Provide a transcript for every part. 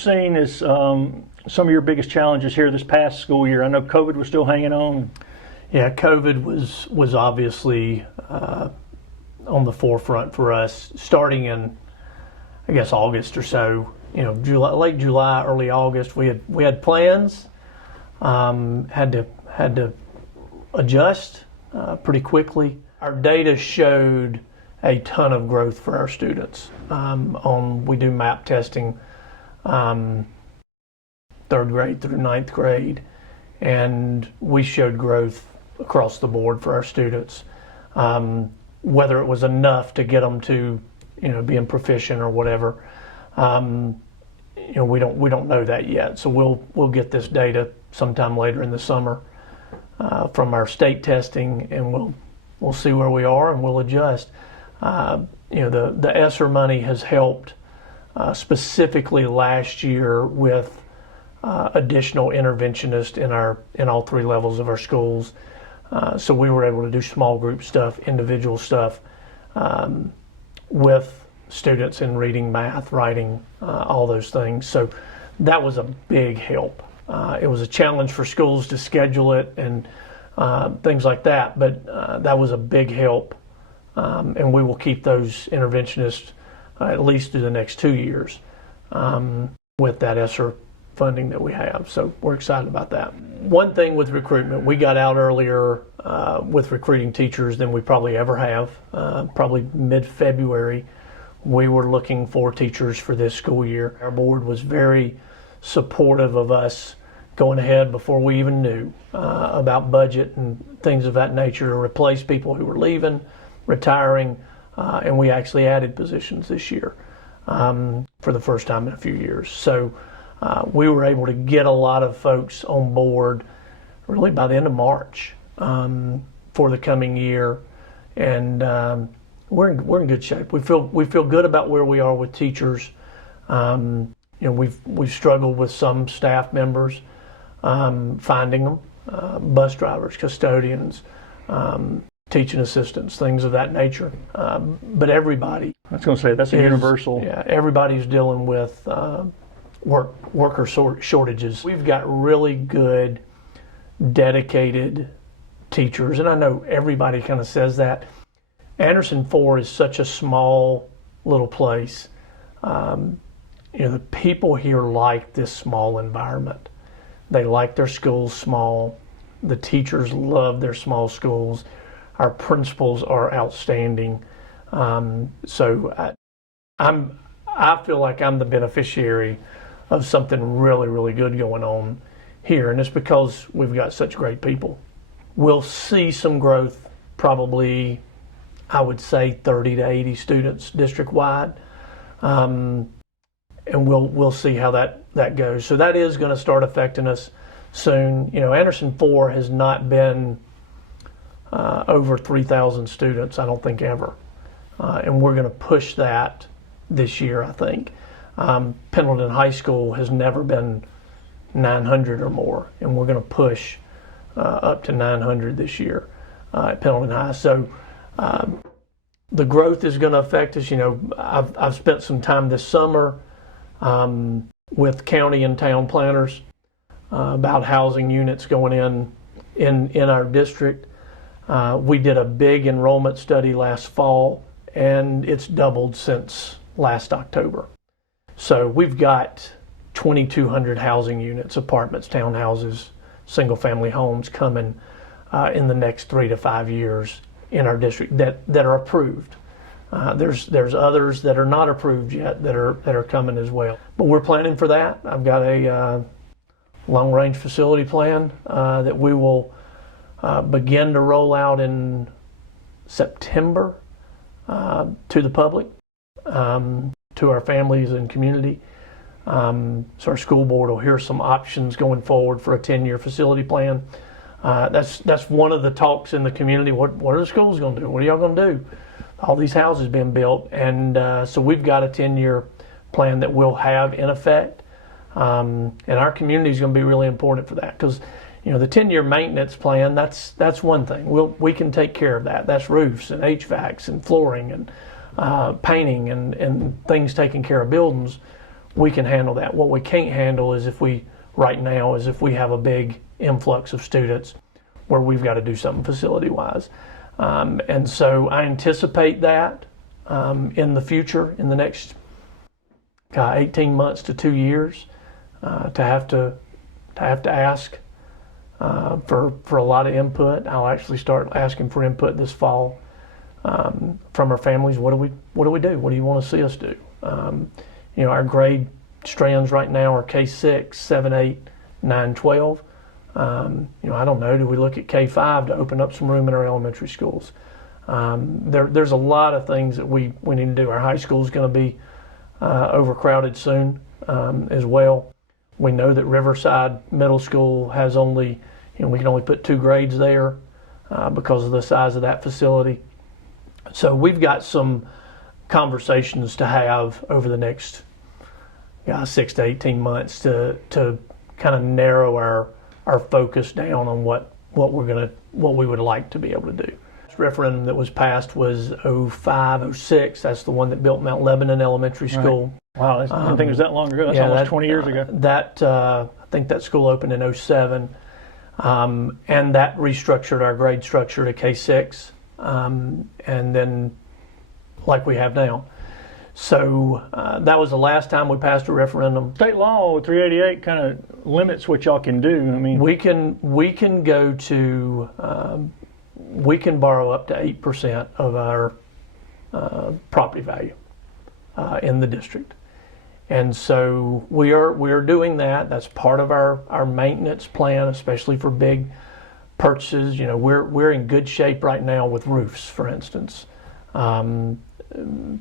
seen as some of your biggest challenges here this past school year? I know COVID was still hanging on. Yeah, COVID was obviously on the forefront for us, starting in, I guess, August or so. You know, late July, early August. We had plans, had to adjust pretty quickly. Our data showed a ton of growth for our students. We do MAP testing, 3rd grade through 9th grade, and we showed growth across the board for our students. Whether it was enough to get them to, being proficient or whatever, we don't know that yet. So we'll get this data sometime later in the summer from our state testing, and we'll see where we are and we'll adjust. The ESSER money has helped specifically last year with additional interventionists in all 3 levels of our schools. So we were able to do small group stuff, individual stuff with students in reading, math, writing, all those things. So that was a big help. It was a challenge for schools to schedule it and things like that, but that was a big help. And we will keep those interventionists at least through the next 2 years with that ESSER funding that we have. So we're excited about that. One thing with recruitment, we got out earlier with recruiting teachers than we probably ever have. Probably mid-February, we were looking for teachers for this school year. Our board was very supportive of us going ahead before we even knew about budget and things of that nature to replace people who were leaving, retiring, and we actually added positions this year for the first time in a few years. So we were able to get a lot of folks on board really by the end of March for the coming year, and we're in good shape. We feel good about where we are with teachers. We've struggled with some staff members finding them, bus drivers, custodians, teaching assistants, things of that nature. But everybody, I was going to say that's a universal. Yeah, everybody's dealing with worker shortages. We've got really good, dedicated teachers, and I know everybody kind of says that. Anderson 4 is such a small little place. The people here like this small environment. They like their schools small. The teachers love their small schools. Our principals are outstanding. So I feel like I'm the beneficiary of something really, really good going on here, and it's because we've got such great people. We'll see some growth, probably, I would say 30 to 80 students district-wide, and we'll see how that goes. So that is going to start affecting us soon. Anderson 4 has not been over 3,000 students, I don't think, ever, and we're going to push that this year, I think. Pendleton High School has never been 900 or more, and we're going to push up to 900 this year at Pendleton High. So the growth is going to affect us. I've spent some time this summer with county and town planners about housing units going in our district. We did a big enrollment study last fall, and it's doubled since last October. So we've got 2,200 housing units, apartments, townhouses, single-family homes coming in the next 3 to 5 years in our district that are approved. There's others that are not approved yet that are coming as well. But we're planning for that. I've got a long-range facility plan that we will begin to roll out in September to the public, to our families and community. So our school board will hear some options going forward for a 10-year facility plan. That's one of the talks in the community. What are the schools going to do? What are y'all going to do? All these houses being built, and so we've got a 10-year plan that we'll have in effect, and our community is going to be really important for that, because the 10-year maintenance plan, that's one thing. We can take care of that. That's roofs and HVACs and flooring and painting and things taking care of buildings. we can handle that. What we can't handle is if we have a big influx of students where we've got to do something facility-wise. And so I anticipate that in the future, in the next 18 months to 2 years, to have to ask for a lot of input. I'll actually start asking for input this fall from our families. What do we do? What do you want to see us do? Our grade strands right now are K6, 7, 8, 9, 12. I don't know. Do we look at K5 to open up some room in our elementary schools? There's a lot of things that we need to do. Our high school is going to be overcrowded soon as well. We know that Riverside Middle School has only, we can only put 2 grades there because of the size of that facility. So we've got some conversations to have over the next 6 to 18 months to kind of narrow our focus down on what we would like to be able to do. The referendum that was passed was 05, 06. That's the one that built Mount Lebanon Elementary School. Right. Wow, I didn't think it was that long ago. That's almost 20 years ago. I think that school opened in 07. And that restructured our grade structure to K6, and then like we have now. So that was the last time we passed a referendum. State law 388 kind of limits what y'all can do. I mean, we can go to we can borrow up to 8% of our property value in the district. And so we are doing that. That's part of our maintenance plan, especially for big purchases. We're in good shape right now with roofs, for instance.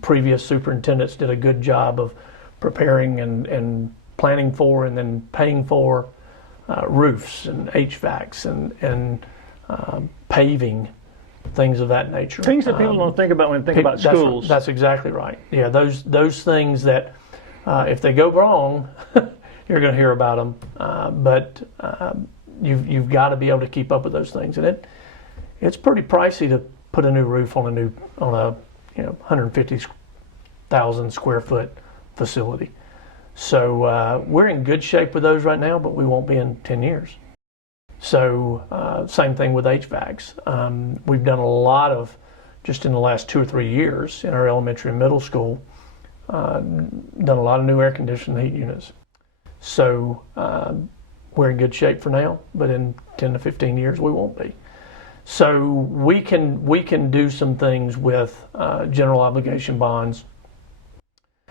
Previous superintendents did a good job of preparing and planning for and then paying for roofs and HVACs and paving, things of that nature. Things that people don't think about when they think about schools. That's exactly right. Yeah, those things that if they go wrong, you're going to hear about them. But you've got to be able to keep up with those things, and it's pretty pricey to put a new roof on a 150,000 square foot facility. So we're in good shape with those right now, but we won't be in 10 years. So same thing with HVACs. We've done a lot of, just in the last 2 or 3 years in our elementary and middle school, done a lot of new air conditioning heat units. So we're in good shape for now, but in 10 to 15 years we won't be. So we can do some things with general obligation bonds,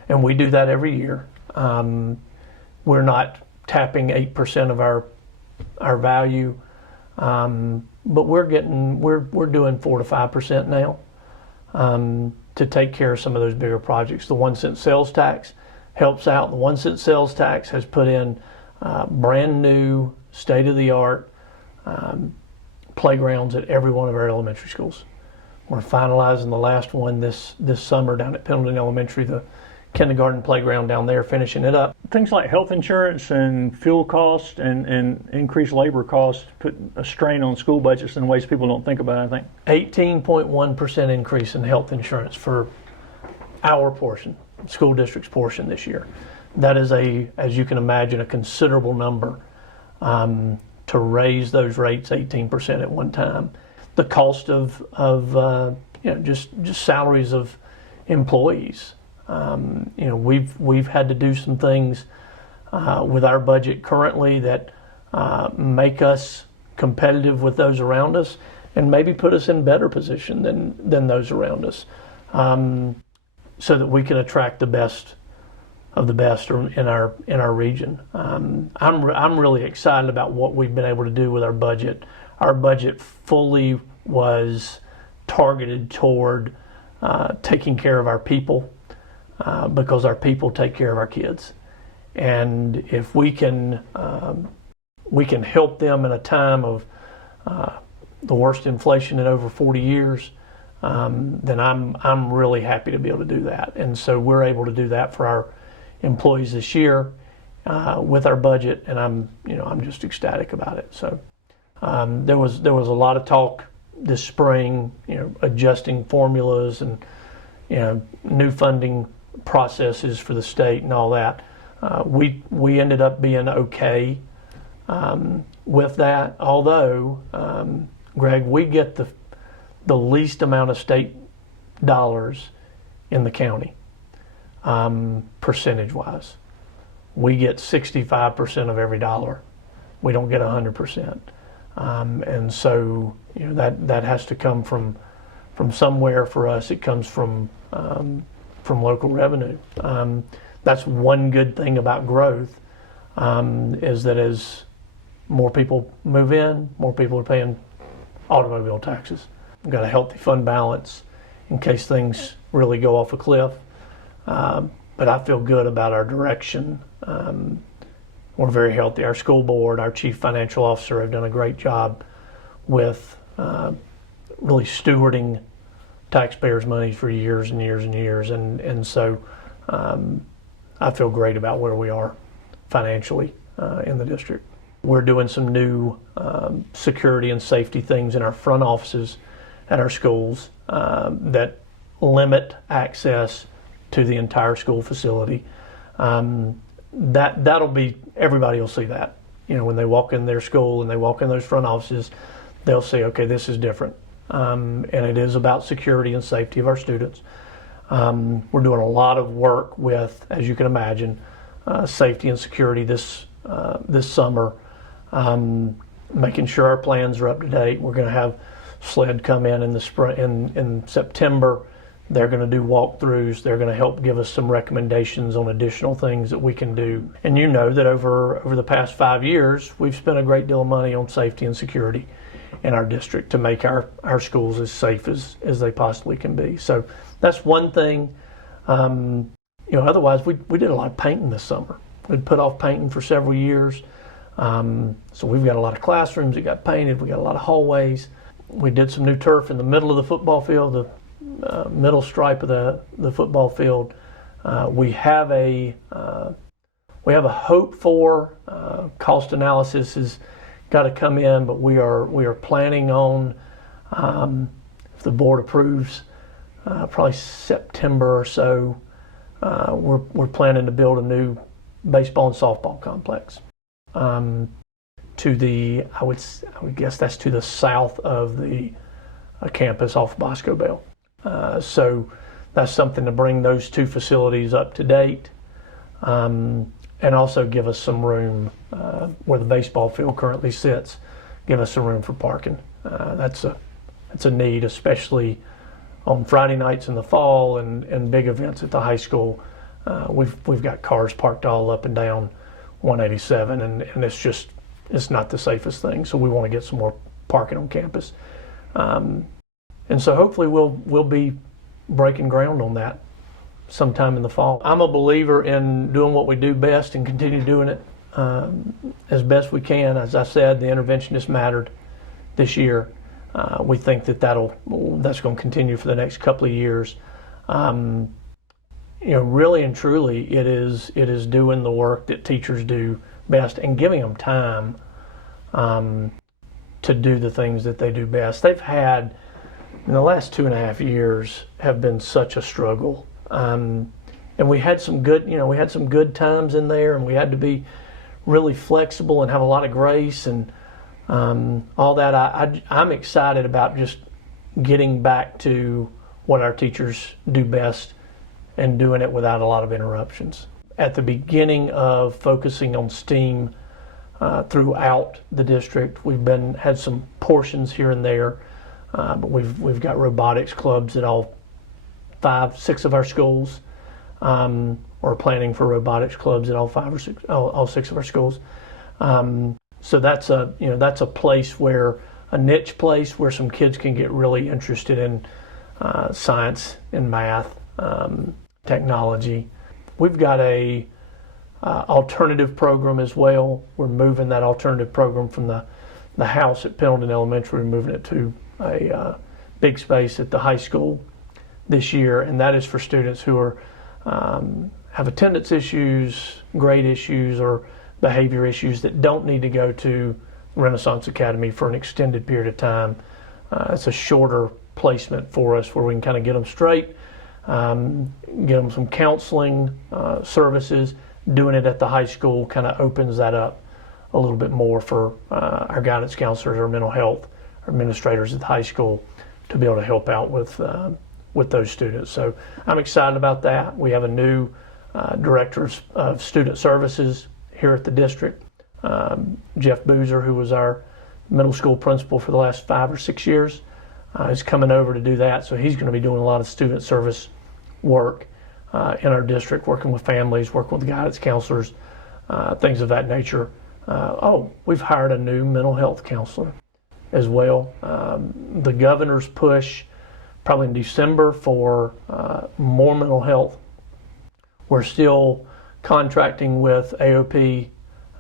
and we do that every year. We're not tapping 8% of our value, but we're doing 4 to 5% now to take care of some of those bigger projects. The 1 cent sales tax helps out. The 1 cent sales tax has put in brand new, state-of-the-art playgrounds at every one of our elementary schools. We're finalizing the last one this summer down at Pendleton Elementary, the kindergarten playground down there, finishing it up. Things like health insurance and fuel costs and increased labor costs put a strain on school budgets in ways people don't think about, I think. 18.1% increase in health insurance for our portion, school district's portion this year. That is as you can imagine, a considerable number to raise those rates 18% at one time. The cost of just salaries of employees. We've had to do some things with our budget currently that make us competitive with those around us and maybe put us in better position than those around us, so that we can attract the best of the best in our region. I'm really excited about what we've been able to do with our budget. Our budget fully was targeted toward taking care of our people, because our people take care of our kids. And if we can help them in a time of the worst inflation in over 40 years, then I'm really happy to be able to do that. And so we're able to do that for our employees this year with our budget, and I'm just ecstatic about it. So there was a lot of talk this spring, adjusting formulas and new funding processes for the state and all that. We ended up being okay with that. Although, Greg, we get the least amount of state dollars in the county, percentage-wise. We get 65% of every dollar. We don't get 100%. And so, that has to come from somewhere. For us, it comes from local revenue. That's one good thing about growth, is that as more people move in, more people are paying automobile taxes. We've got a healthy fund balance in case things really go off a cliff. But I feel good about our direction. We're very healthy. Our school board, our chief financial officer have done a great job with really stewarding taxpayers' money for years and years and years. And so I feel great about where we are financially in the district. We're doing some new security and safety things in our front offices at our schools that limit access to the entire school facility. That'll be, everybody will see that. When they walk in their school and they walk in those front offices, they'll say, okay, this is different. And it is about security and safety of our students. We're doing a lot of work with, as you can imagine, safety and security this summer, making sure our plans are up to date. We're going to have SLED come in the spring, in September. They're going to do walkthroughs. They're going to help give us some recommendations on additional things that we can do. And you know that over the past 5 years, we've spent a great deal of money on safety and security in our district to make our schools as safe as they possibly can be. So that's one thing. Otherwise, we did a lot of painting this summer. We'd put off painting for several years. So we've got a lot of classrooms that got painted. We got a lot of hallways. We did some new turf in the middle of the football field, the middle stripe of the football field. We have a hope for cost analysis has got to come in, but we are planning on, if the board approves, probably September or so. We're planning to build a new baseball and softball complex. To the, I would guess that's to the south of the campus off Bosco Bell. So that's something to bring those two facilities up to date, and also give us some room where the baseball field currently sits. Give us some room for parking. That's a need, especially on Friday nights in the fall and big events at the high school. We've got cars parked all up and down 187, and it's not the safest thing. So we want to get some more parking on campus. And so hopefully we'll be breaking ground on that sometime in the fall. I'm a believer in doing what we do best and continue doing it as best we can. As I said, the interventionist mattered this year. We think that's going to continue for the next couple of years. Really and truly, it is doing the work that teachers do best and giving them time to do the things that they do best. They've had, in the last 2.5 years, have been such a struggle. And we had some good times in there, and we had to be really flexible and have a lot of grace and all that. I'm excited about just getting back to what our teachers do best and doing it without a lot of interruptions. At the beginning of focusing on STEAM throughout the district, we've had some portions here and there, but we've got robotics clubs at all 5-6 of our schools. We're planning for robotics clubs at all 6 of our schools. So that's a place a niche place where some kids can get really interested in science and math, technology. We've got a alternative program as well. We're moving that alternative program from the house at Pendleton Elementary, moving it to a big space at the high school this year, and that is for students who are have attendance issues, grade issues, or behavior issues that don't need to go to Renaissance Academy for an extended period of time. It's a shorter placement for us where we can kind of get them straight, get them some counseling services, doing it at the high school kind of opens that up a little bit more for our guidance counselors or mental health administrators at the high school to be able to help out with those students. So I'm excited about that. We have a new director of student services here at the district, Jeff Boozer, who was our middle school principal for the last 5 or 6 years, is coming over to do that. So he's going to be doing a lot of student service work in our district, working with families, working with guidance counselors, things of that nature. We've hired a new mental health counselor as well. The governor's push probably in December for more mental health. We're still contracting with AOP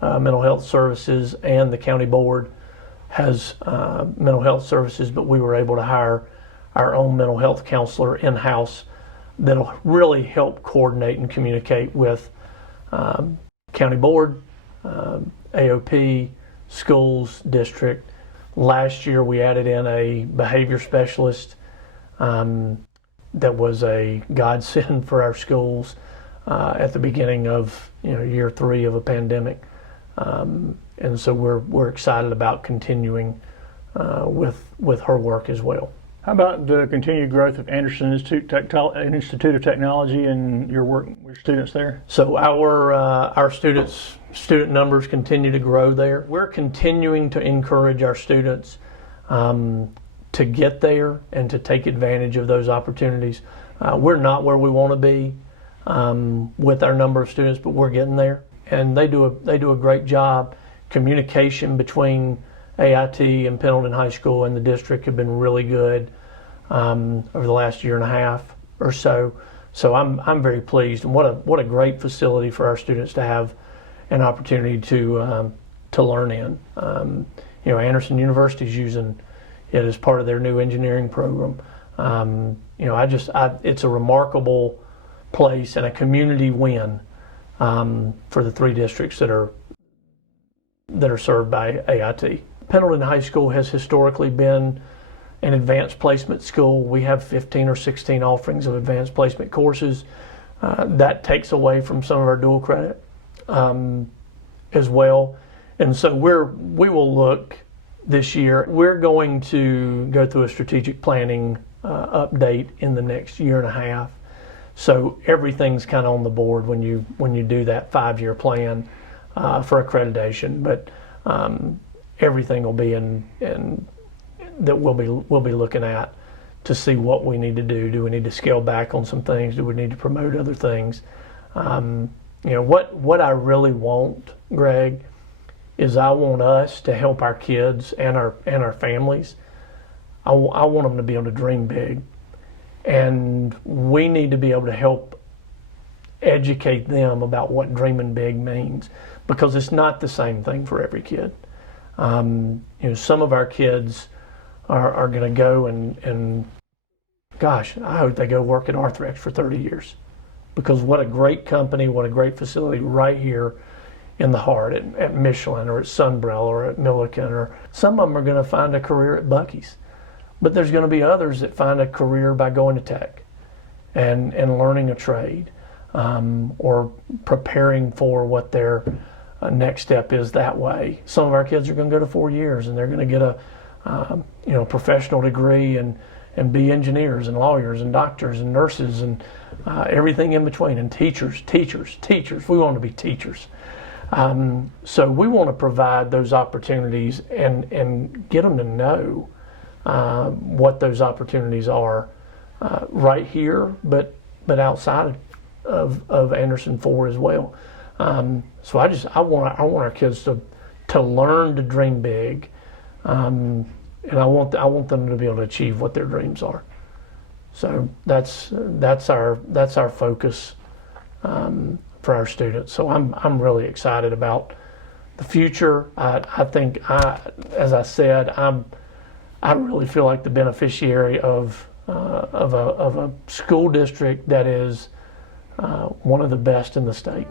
Mental Health Services, and the county board has mental health services, but we were able to hire our own mental health counselor in-house that'll really help coordinate and communicate with county board, AOP, schools, district. Last year we added in a behavior specialist that was a godsend for our schools at the beginning of year 3 of a pandemic. And so we're excited about continuing with her work as well. How about the continued growth of Anderson Institute of Technology and your work with students there? So our student numbers continue to grow there. We're continuing to encourage our students to get there and to take advantage of those opportunities. We're not where we want to be with our number of students, but we're getting there, and they do a great job. Communication between AIT and Pendleton High School and the district have been really good over the last year and a half or so. So I'm very pleased, and what a great facility for our students to have an opportunity to learn in. Anderson University is using it as part of their new engineering program. It's a remarkable place and a community win for the 3 districts that are served by AIT. Pendleton High School has historically been an advanced placement school. We have 15 or 16 offerings of advanced placement courses. That takes away from some of our dual credit as well. And so we will look this year. We're going to go through a strategic planning update in the next year and a half. So everything's kind of on the board when you do that 5-year plan for accreditation. But everything will be in that we'll be looking at to see what we need to do. Do we need to scale back on some things? Do we need to promote other things? What I really want, Greg, is I want us to help our kids and our families. I want them to be able to dream big, and we need to be able to help educate them about what dreaming big means, because it's not the same thing for every kid. Some of our kids are going to go and gosh, I hope they go work at Arthrex for 30 years, because what a great company, what a great facility right here in the heart at Michelin or at Sunbrell or at Milliken, or some of them are going to find a career at Buc-ee's, but there's going to be others that find a career by going to tech and learning a trade or preparing for what their next step is that way. Some of our kids are going to go to 4 years and they're going to get a professional degree and be engineers and lawyers and doctors and nurses and everything in between, and teachers. We want to be teachers. So we want to provide those opportunities and get them to know what those opportunities are right here, but outside of Anderson 4 as well. So I want our kids to learn to dream big, and I want them to be able to achieve what their dreams are. So that's our focus for our students. So I'm really excited about the future. I think as I said, I really feel like the beneficiary of a school district that is one of the best in the state.